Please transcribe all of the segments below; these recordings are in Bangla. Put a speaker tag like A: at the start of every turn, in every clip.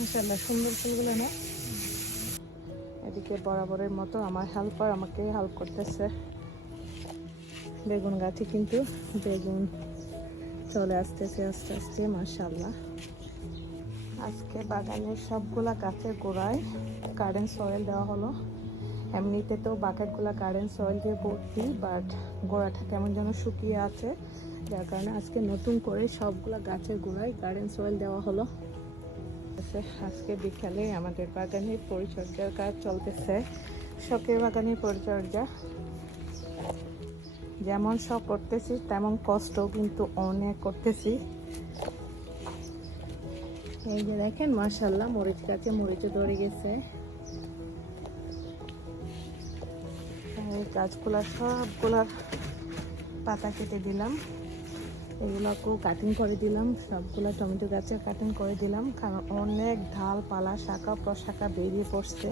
A: ইনশাল্লাহ সুন্দর ফুলগুলো না? এদিকে বরাবরের মতো আমার হেল্পার আমাকে হেল্প করতেছে। বেগুন গাছে কিন্তু বেগুন চলে আসতেছে, আস্তে আস্তে মাশাল্লাহ আজকে বাগানের সবগুলা গাছের গোড়ায় কারেন্ট সয়েল দেওয়া হলো। এমনিতে তো বাকেটগুলা কারেন্ট সয়েল দিয়ে ভর্তি বাট গোড়াটা কেমন যেন শুকিয়ে আছে। যার কারণে আজকে নতুন করে সবগুলা গাছের গোড়ায় কারেন্ট সয়েল দেওয়া হলো। আজকে বিকালে আমাদের বাগানের পরিচর্যার কাজ চলতেছে। শখের বাগানের পরিচর্যা। যেমন শখ করতেছি, তেমন কষ্ট কিন্তু অনেক করতেছি। এই যে দেখেন মাশাল্লাহ মরিচ গাছে মরিচও ধরে গেছে। গাছগুলা সবগুলার পাতা কেটে দিলাম। এগুলোকেও কাটিং করে দিলাম। সবগুলো টমেটো গাছে কাটিং করে দিলাম। কারণ অনেক ঢাল, পালা, শাখা, প্রশাখা বেরিয়ে পড়ছে।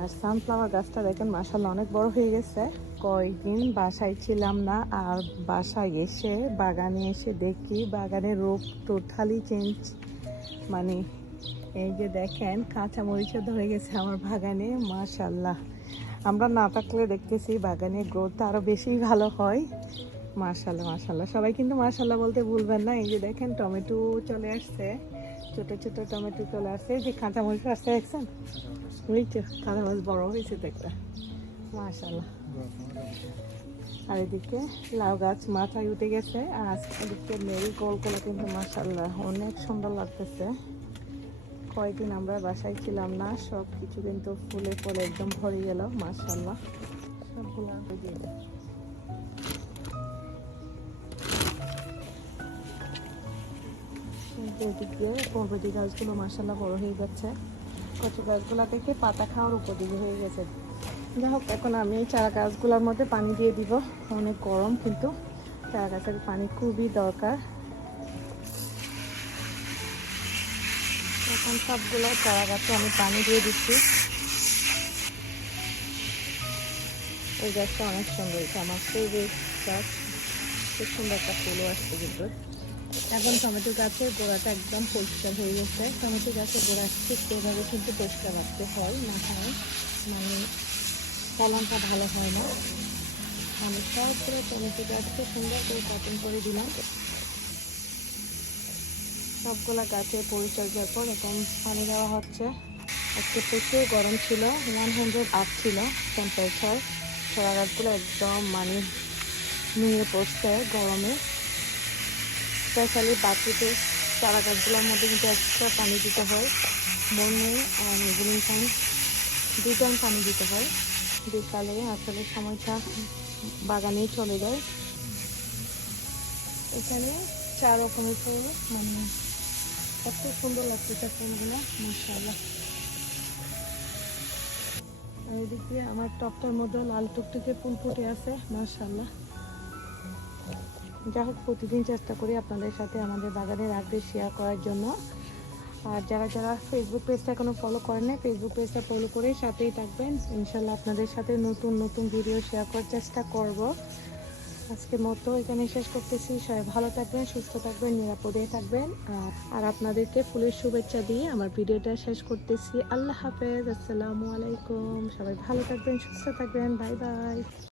A: আর সানফ্লাওয়ার গাছটা দেখেন মাসাল্লাহ অনেক বড় হয়ে গেছে। কয়েকদিন বাসায় ছিলাম না, আর বাসায় এসে, বাগানে এসে দেখি বাগানের রূপ টোটালি চেঞ্জ মানে এই যে দেখেন, কাঁচা মরিচও ধরে গেছে আমার বাগানে মাশাল্লাহ আমরা না থাকলে দেখতেছি বাগানের গ্রোথ আরও বেশি ভালো হয়। মাশাল্লাহ মাশাল্লাহ সবাই কিন্তু মাশাল্লাহ বলতে ভুলবেন না। এই যে দেখেন, টমেটো চলে আসছে। ছোট ছোট টমেটো চলে আসছে। যে কাঁচা মরিচ আসছে, দেখছেন? ওই তো কাঁচা মরিচ বড় হয়েছে তো একটা। মাশাল্লাহ আর এদিকে লাউ গাছ মাথায় উঠে গেছে। আর এদিকে মেরি গোলগুলো কিন্তু মাশাল্লাহ অনেক সুন্দর লাগতেছে। কয়েকদিন আমরা বাসায় ছিলাম না সব কিছু কিন্তু ফুলে ফুলে একদম ভরে গেল সবগুলো এদিক বরবটি গাছগুলো মাসাল্লাহ বড় হয়ে যাচ্ছে। কচু গাছগুলো থেকে পাতা খাওয়ার উপযোগী হয়ে গেছে। যাই হোক, এখন আমি এই চারা গাছগুলোর মধ্যে পানি দিয়ে দিব। অনেক গরম, কিন্তু চারা গাছের পানি খুবই দরকার। এখন সবগুলো চারা গাছে আমি পানি দিয়ে দিচ্ছি। এই গাছটা অনেক সুন্দর। আমার ফেভারিট গাছ। খুব সুন্দর একটা ফুলও আসছে কিন্তু। এখন টমেটো গাছের গোড়াটা একদম পরিষ্কার হয়ে গেছে। টমেটো গাছের গোড়া ঠিক এভাবে কিন্তু পরিষ্কার রাখতে হয়, না হয় মানে ফলনটা ভালো হয় না। আমি সব করে টমেটো গাছকে সুন্দর করে কাটিং করে দিলাম। সবগুলা গাছে পরিচর্যার পর এখন পানি দেওয়া হচ্ছে। আজকে প্রচুর গরম ছিল ওয়ান হান্ড্রেড আপ ছিল টেম্পারেচার ছড়া গাছগুলো একদম মানে নিয়ে পড়ছে গরমে। স্পেশালি বাকিতে চারা গাছগুলোর মধ্যে কিন্তু এক্সট্রা পানি দিতে হয়। মর্নিং আর ইভিনিং টাইম দুই টাইম পানি দিতে হয়। বিকালে আসলে সময়টা বাগানেই চলে যায়। এখানে চার রকমের ফুল মানে কত সুন্দর লাগতেছে ফুলগুলো মাসাল্লাহ আর এদিক দিয়ে আমার টপটার মধ্যে লাল টুকটুকে ফুল ফুটে আছে মাসাল্লাহ যা হোক, প্রতিদিন চেষ্টা করি আপনাদের সাথে আমাদের বাগানের আপডেট শেয়ার করার জন্য। আর যারা যারা ফেসবুক পেজটা এখনও ফলো করেন না ফেসবুক পেজটা ফলো করে সাথেই থাকবেন। ইনশাল্লাহ আপনাদের সাথে নতুন নতুন ভিডিও শেয়ার করার চেষ্টা করব। আজকের মতো এখানে শেষ করতেছি। সবাই ভালো থাকবেন, সুস্থ থাকবেন, নিরাপদে থাকবেন। আর আপনাদেরকে ফুলের শুভেচ্ছা দিয়ে আমার ভিডিওটা শেষ করতেছি। আল্লাহ হাফেজ। আসসালামু আলাইকুম। সবাই ভালো থাকবেন, সুস্থ থাকবেন। Bye bye.